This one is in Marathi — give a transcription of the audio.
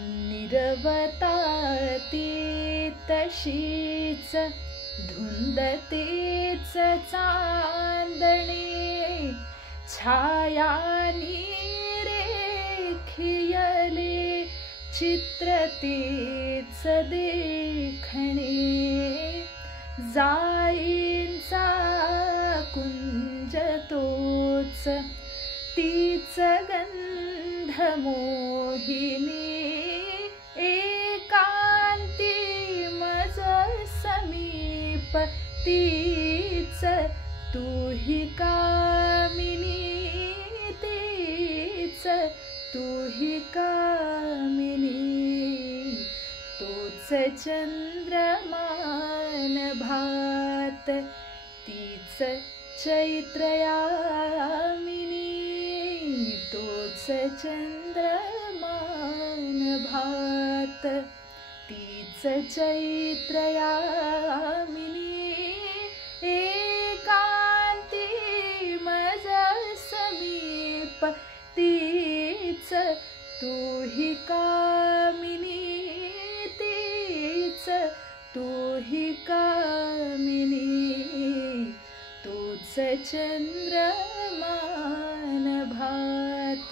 निरवता ती तशीच धुंद तीच चांदणे छायानी रेखियले चित्र तीच देखणे जाईंचा कुंज तोच तीच गंध मोहिनी एकांती मज समीप तीच तूही कामिनी तीच तूही कामिनी तोच चंद्रमान भात तीच चैत्रयामिनी तोच चंद्रमान भात तीच चैत्रयामिनी एकांती मज समीप तीच तूही कामिनी तीच तूही कामिनी तोच चंद्रमान भात।